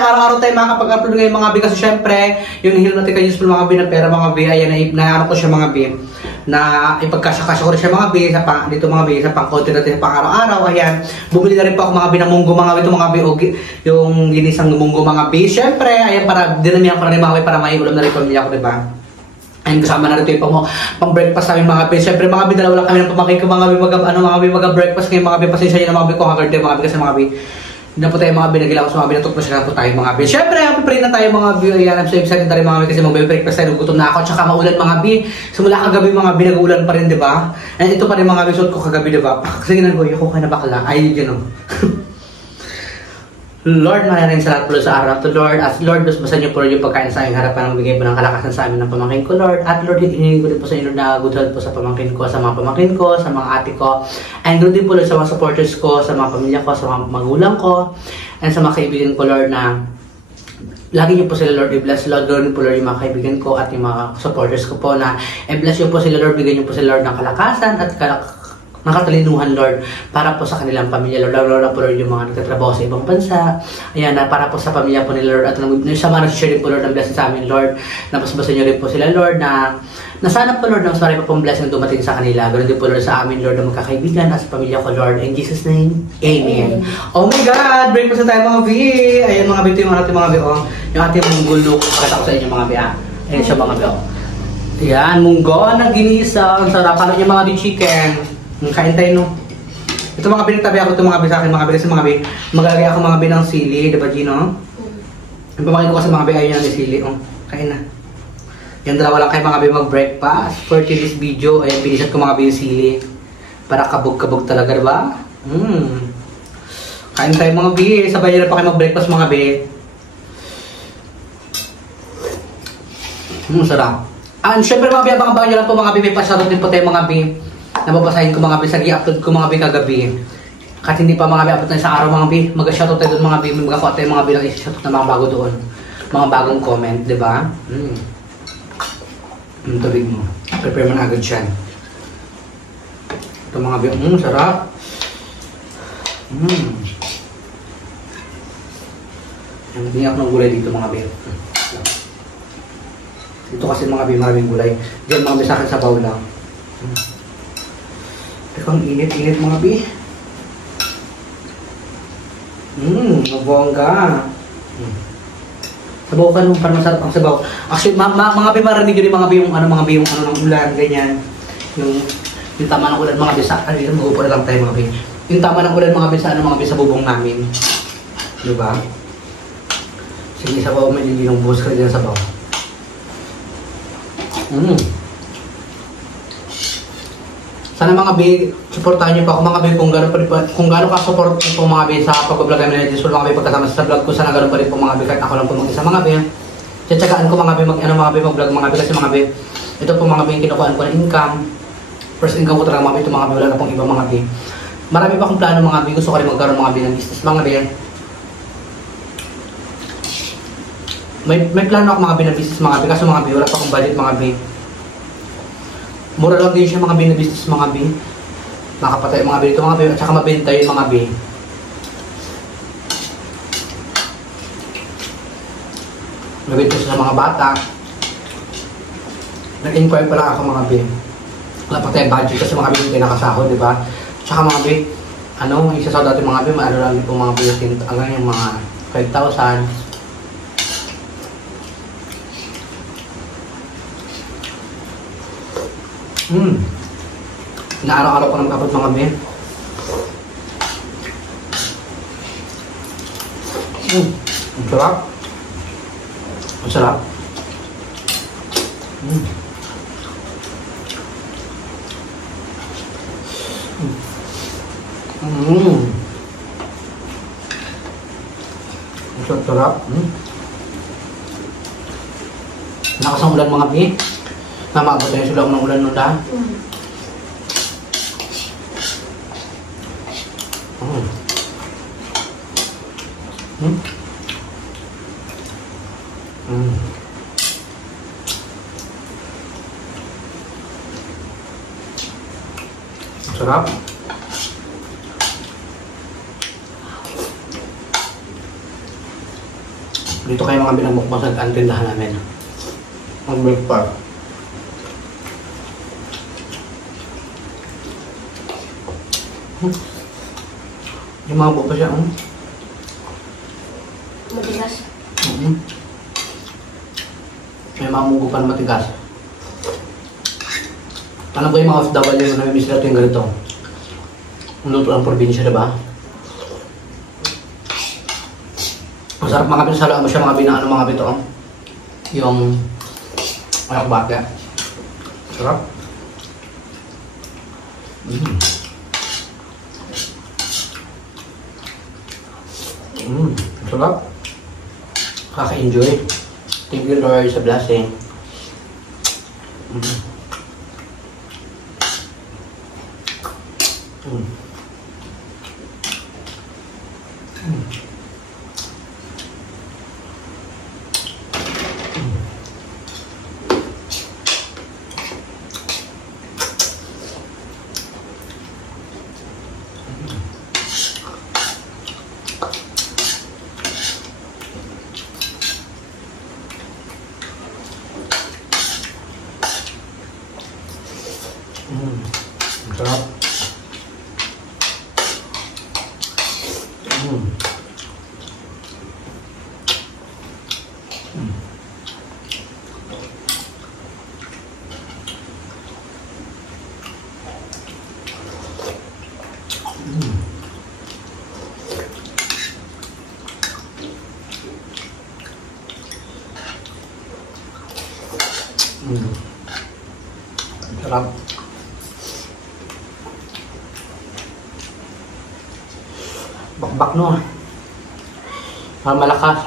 araw-araw tayo makakapag-upload ngayon mga bi kasi syempre, yung hihil natin kayo sa mga bi na pera mga bi, ayan na ano ko siya mga bi, na ipagkasya-kasya ko rin siya mga bi, dito mga bi, sa pang-content natin pang araw-araw, ayan. Bumili na rin po ako mga bi ng munggo mga bi, ito mga bi, yung ginisang munggo mga bi. Syempre, ayan, para dinamihan ko na rin mga bi, para may ulam na rin pamilya ko, diba? Ayun, kasama na rin ito yung pang-breakfast namin mga bi. Siyempre mga bi, dalawa lang kami ng pamangkin ko mga bi, mag-breakfast ngayon mga bi. Pasensya nyo na mga bi, kung hagard tayo mga bi kasi mga bi. Hindi na po tayo mga bi, nagilaw ko sa mga bi, natutpasya na po tayo mga bi. Siyempre, happy na tayo mga bi. Ayan, I'm so excited na rin mga bi kasi mag-breakfast tayo, gutom na ako. Tsaka maulan mga bi. Simula kagabi mga bi, nag-uulan pa rin, di ba? And ito pa rin mga bi, suot ko kagabi, di ba? Kasi ginagawa ko kayo na bakla. Ay, yun o. Lord, maraming salamat po sa araw to Lord. At Lord, basahin niyo po yung pagkain sa aming harapan ng bigay po ng kalakasan sa amin ng pamangkin ko, Lord. At Lord, hinihingi ko din po sa inyo na good health po sa pamangkin ko, sa mga pamangkin ko, sa mga ate ko. And good din po Lord sa mga supporters ko, sa mga pamilya ko, sa mga magulang ko, and sa mga kaibigan ko, Lord, na lagi niyo po sila, Lord, i-bless, Lord. Lord po, Lord, yung mga kaibigan ko at yung mga supporters ko po na i-bless niyo po sila, Lord. Bigyan niyo po sila, Lord, ng kalakasan at nakatalinuhan, Lord, para po sa kanilang pamilya, Lord. Lord po, Lord, yung mga nagtatrabaho sa ibang bansa. Ayan, para po sa pamilya po nila, Lord. At sa mga nag-share din po, Lord, ng blessing sa amin, Lord. Napasbasa niyo rin po sila, Lord, na sana po, Lord, na mas marami pa pong blessing dumating sa kanila. Ganoon din po, Lord, sa amin, Lord, na magkakaibigan at sa pamilya ko, Lord. In Jesus' name, Amen. Oh my God! Break po sa tayo, mga bi! Ayan, mga bi, ito yung ating mga bi, oh. Yung ating munggo, pakita ko sa inyo, mga bi, ah. Ayan siya, mga bi, oh. Ayan, munggo na ginisa. Ang sarap. Ano yung mga bi, chicken? Kain tayo, no? Ito mga binitabi ako ito mga bi sa akin, mga bi. Kasi mga bi, magalagay ako mga bi ng sili, diba, Gino? Yung pamangkin ko kasi mga bi, ayun yung sili, oh. Kain na. Yan, dalawa lang kayo mga bi mag-breakfast for today's video. Ayan, pinisat ko mga bi yung sili. Para kabog-kabog talaga, diba? Kain tayo mga bi. Sabay nyo na pa kayo mag-breakfast mga bi. Sarap. And syempre mga bi, abang-abang nyo lang po mga bi. May pasyarot din po tayo mga bi. Nababasahin ko mga bi, sa i-upload ko mga bi kagabi. Kahit hindi pa mga bi, upload na sa araw mga bi, mag-shoutout tayo doon mga bi, mag-akuha tayo mga bi lang i-shoutout na mga bago doon. Mga bagong comment, di ba? Tubig mo. Prepare mo na agad siyan. Ito mga bi, sarap. Hindi ako ng gulay dito mga bi. Dito kasi mga bi, maraming gulay. Diyan mga bi sa akin sa baw lang. Ang init-init mga bi. Mabongga. Sabaw ka nung parang masarap ang sabaw. Actually, mga bi marinig yun mga bi yung mga bi yung ng ulan, ganyan. Yung tama ng ulan mga bi sa magupo na lang tayo mga bi. Yung tama ng ulan mga bi sa mga bi sa bubong namin. Diba? Sige, sabaw may lilinong buhos ka dyan sabaw. Sana mga bi, supportahan niyo pa ako mga bi kung gaano ka-support po mga bi sa pag-vlog namin ng mga bi pagkasama sa vlog ko. Sana ganoon pa rin po mga bi kahit ako lang po mag-isa mga bi. Tsatsagaan ko mga bi mag-vlog mga bi kasi mga bi, ito po mga bi yung kinukuhaan ko ng income. First income ko talaga mga bi, ito mga bi, wala na pong iba mga bi. Marami pa akong plano mga bi, gusto ko rin magkaroon mga bi ng business mga bi. May plano ako mga bi ng business mga bi, kaso mga bi, wala pa akong budget mga bi. Mura lang din siya mga bi na business mga bi. Makapatay mga bi dito mga bi. At saka mabenta yun mga bi. Mabenta siya sa mga bata. Nag-inquire pa lang ako mga bi. Wala pa tayong budget kasi mga bi yung pinakasahod, di ba? At saka mga bi, isasaw dati mga bi, maano lang po mga bi hanggang yung mga 5,000. Naaraw-araw ko ng kapot mga bi. Ang sarap. Ang sarap. Ang sarap. Lakas ang ulan mga bi. Namabot na yung sulang ng ulan nun dahil. Sarap. Dito kayo mga binamukbang sa tindahan namin. Ang milk bar. Yung mga buo pa siya, Matigas. May mga mugo pa na matigas. Alam ko yung mga OFW na may mislat yung ganito. Ang luto ng probinsya, diba? Masarap mga pinsalaan mo siya mga binaano mga bito. Yung anak baka. Sarap. Sarap. Kaka-enjoy. Thank you Lord sa blessing. Sarap. Sarap. Bakbak no. Para malakas.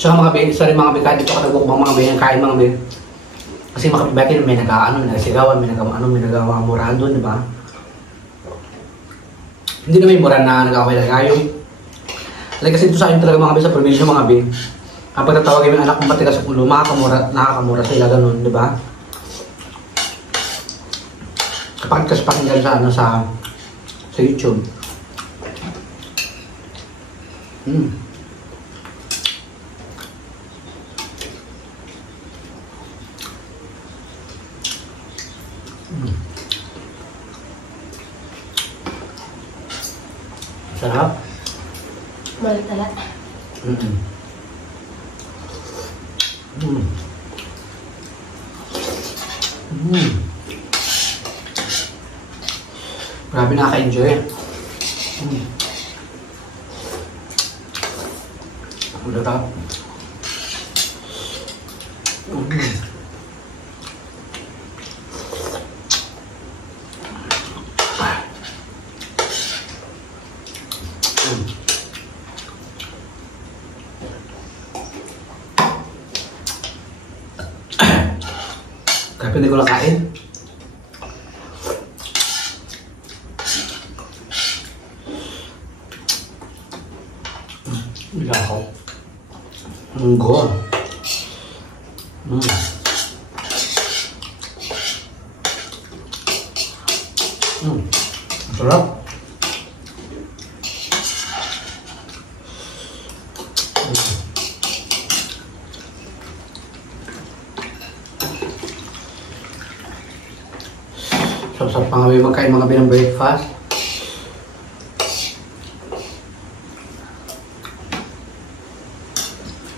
So mga bin, sorry mga bin, kahit dito ka nagbukbang mga bin, kain mga bin. Kasi mga kapibakin may nag-ano, may nagsigawan, may nagawa murahan doon, di ba? Hindi na may mura na nag-away na kayo. Kasi dito sa akin talaga mga bin, sa probinsya mga bin. Kapag tatawagin yung anak kong matigas sa ulo, nakakamura sila ganun, di ba? Kapag kasi pakinggan sa, sa YouTube. Sarap. Malatala. Grabe nakaka-enjoy. Ang sarap. Kahit hindi ko lang kain. Ilahaw. Munggo. Sarap. Sarap pa nga magkain mga binang breakfast.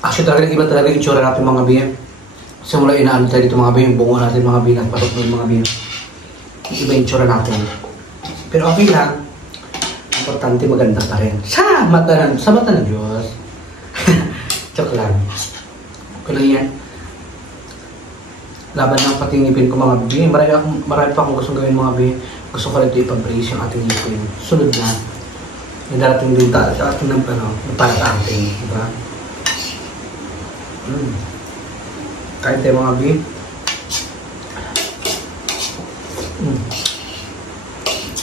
Actually talaga iba talaga yung itsura natin mga bin. Simula inaano tayo dito mga bin, yung bungo natin mga bin at patok ng mga bin. Iba yung itsura natin. Pero okay lang. Importante maganda pa rin. Sa mata ng Diyos. Joke lang. Okay lang yan. Laban ng pati ngipin ko mga bin. Marami pa akong gustong gawin mga bin. Gusto ko rin ito ipag-brace yung ating ngipin. Sunod na. Yung darating din sa ating ng para sa ating. Diba? Kahit tayo mga bin.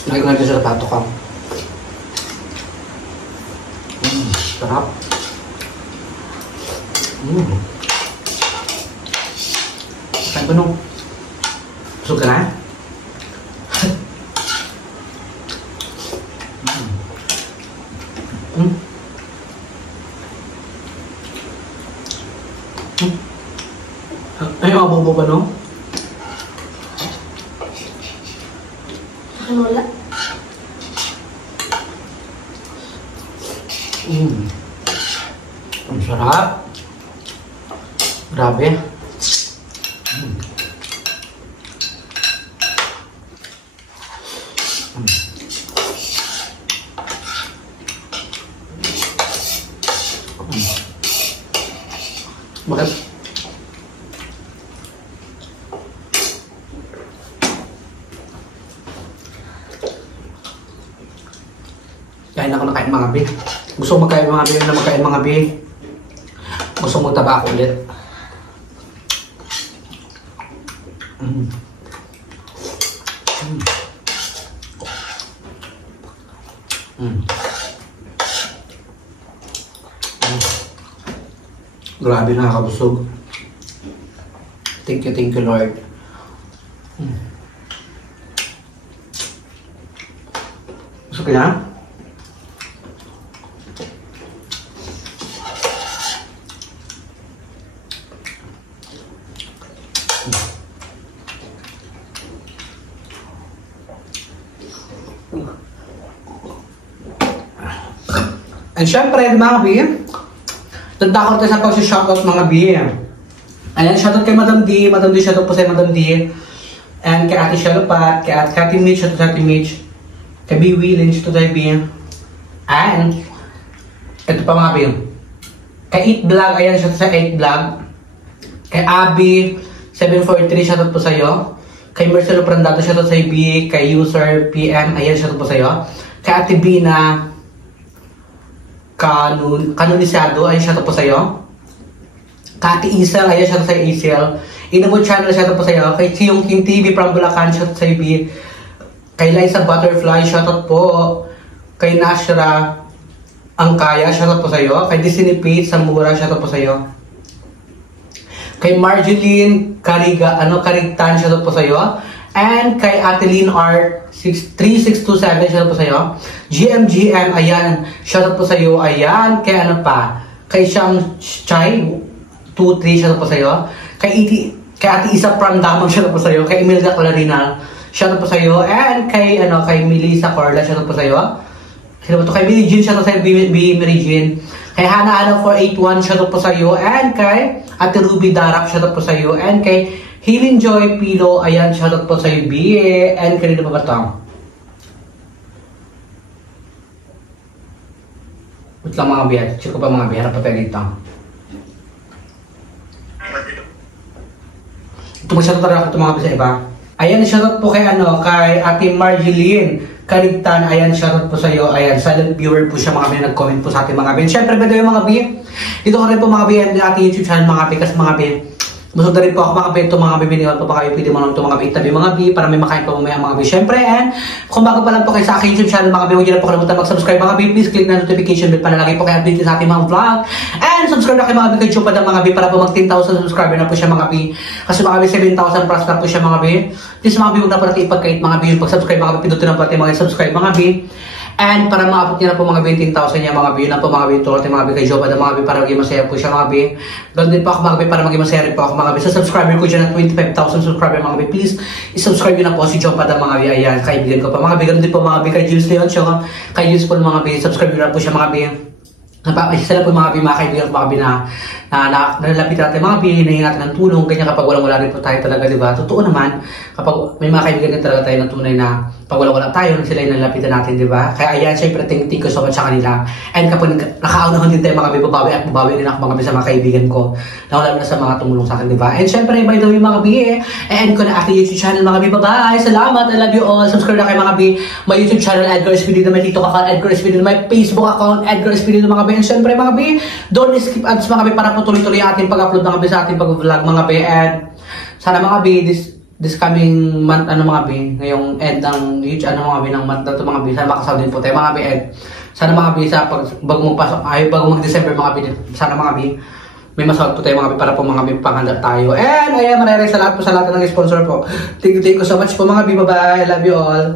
Lagi ko natin sa sapato ka. Sarap. Saan ba nung? Busog ka na? Ay, mabubo ba, no? Wala. Ang sarap. Grabe. Bakit? Kain ako na kain mga bi. Gusto mo magkain mga bi na magkain mga bi. Gusto mo taba ako ulit. Grabe, nakakabusog. Thank you Lord. Gusto ka na? And syempre, mga bi, tanda ko tayo sa pag-shoutout mga bi. Ayan, shoutout kay Madam D. Madam D, shoutout po sa Madam D. And kay Ate Shalupat, kay Ate Mitch, shoutout sa Ate Mitch. Kay B. Willin, shoutout sa B. And, ito pa mga bi. Kay Eat Vlog, ayan, shoutout sa Eat Vlog. Kay Abby, 743, shoutout po sa'yo. Kay Marcelo Prandado, shoutout sa B. Kay User PM, ayan, shoutout po sa'yo. Kay Ate B na Kanonisado, ay shoutout po sa'yo. Kati Isel, ayan shoutout sa Isel. Inabot Channel, shoutout po sa'yo. Kay Chiyong King TV from Bulacan, shoutout sa B. Kay Liza Butterfly, shoutout po. Kay Nashra Angkaya, shoutout po sa'yo. Kay Disney Pete Samura, shoutout po sa'yo. Kay Marjeline Karigtan, shoutout po sa'yo. And kay Ateline Art 3627, shoutout po sa'yo. GMGM, ayan, shoutout po sa'yo. Ayan, kay ano pa? Kay Shang Chai 23, shoutout po sa'yo. Kay Ate Isa Prandamang, shoutout po sa'yo. Kay Imelda Clarinal, shoutout po sa'yo. And kay Melissa Corla, shoutout po sa'yo. Sino ba to? Kay Billie Jean, shoutout sa'yo, Mary Jean. Kay Hana 481, shoutout po sa'yo. And kay Ate Ruby Darap, shoutout po sa'yo. And kay Healing Joy Pilo, ayan, shoutout po sa'yo, B. And kanina pa ba ito? Wait lang mga biya. Check ko pa mga biya. Harap pa tayo dito. Ito mo shoutout ako ito mga biya sa iba. Ayan, shoutout po kay Ate Marjeline Karigtan. Ayan, shoutout po sa'yo. Ayan, silent viewer po siya mga biya. Nag-comment po sa ating mga biya. Siyempre, pwede yung mga biya. Dito ko rin po mga biya. Ating YouTube channel mga biya. Kasi mga biya. Busog na rin po ako mga beto, mga bibiniwan pa ba kayo, pwede mo lang ito mga itabi mga bi, para may makain pa mamaya mga bi. Siyempre, and kung bago pa lang po kayo sa aking YouTube channel mga bi, huwag nyo na po kalimutan mag-subscribe mga bi, please click na notification bell para lagi po kayo update sa ating mga vlog. And subscribe na kayo mga bi kay Chupad mga bi, para po mag 10,000 subscriber na po siya mga bi. Kasi mga bi, 7,000 plus na po siya mga bi. Please mga bi, huwag na po natin ipagkait mga bi, yung pag-subscribe mga bi, pindutin na po natin mga subscribe mga bi. And para maabot niya na po mga 20,000 niya mga bi, na po mga bi, tulad mga bi kay Jopa mga bi, para maging masaya po siya mga bi. Ganoon din po ako mga bi, para maging masaya rin po ako mga bi. Sa subscriber ko dyan na 25,000 subscriber mga bi, please isubscribe nyo na po si Jopa mga bi, ayan, kaibigan ko pa mga bi. Ganoon din po mga bi kay Jules Leon Show, kay Jules po mga bi, subscribe nyo na po siya mga bi. Isa lang po mga bi, mga kaibigan ko mga bi na nalalapit natin mga bi, nahin natin ng tulong, ganyan kapag wala rin po tayo talaga, di ba? Totoo naman, kapag may mga kaibigan din talaga tayo ng tunay na pag wala tayo, sila yung nalapitan natin, di ba? Kaya ayan, syempre, thank you so much sa kanila. And kapag nakaunahan din tayo mga bi, babawi din ako mga bi sa mga kaibigan ko, lalo na sa mga tumulong sa akin, di ba? And syempre, by the way mga bi, and ko na aking YouTube channel mga bi, bye-bye! Salamat, I love you all! Subscribe na kayo mga bi, my YouTube channel, Edgar Espiritu, my TikTok account, Edgar Espiritu, my Facebook account, Edgar Espiritu mga bi. And syempre mga bi, don't skip ads mga bi, para po tuloy-tuloy ating pag-upload mga bi sa ating pag-vlog mga bi. And sana mga bi, this coming month, mga bi, ngayong end ng huge, mga bi, ng month na ito mga bi, sana makasal din po tayo mga bi. And sana mga bi, bago mag-December mga bi, sana mga bi, may masahod po tayo mga bi, para po mga bi, panghanda tayo. And ayan, maraming salamat po sa lahat ng sponsor po. Thank you so much po mga bi, bye-bye, I love you all.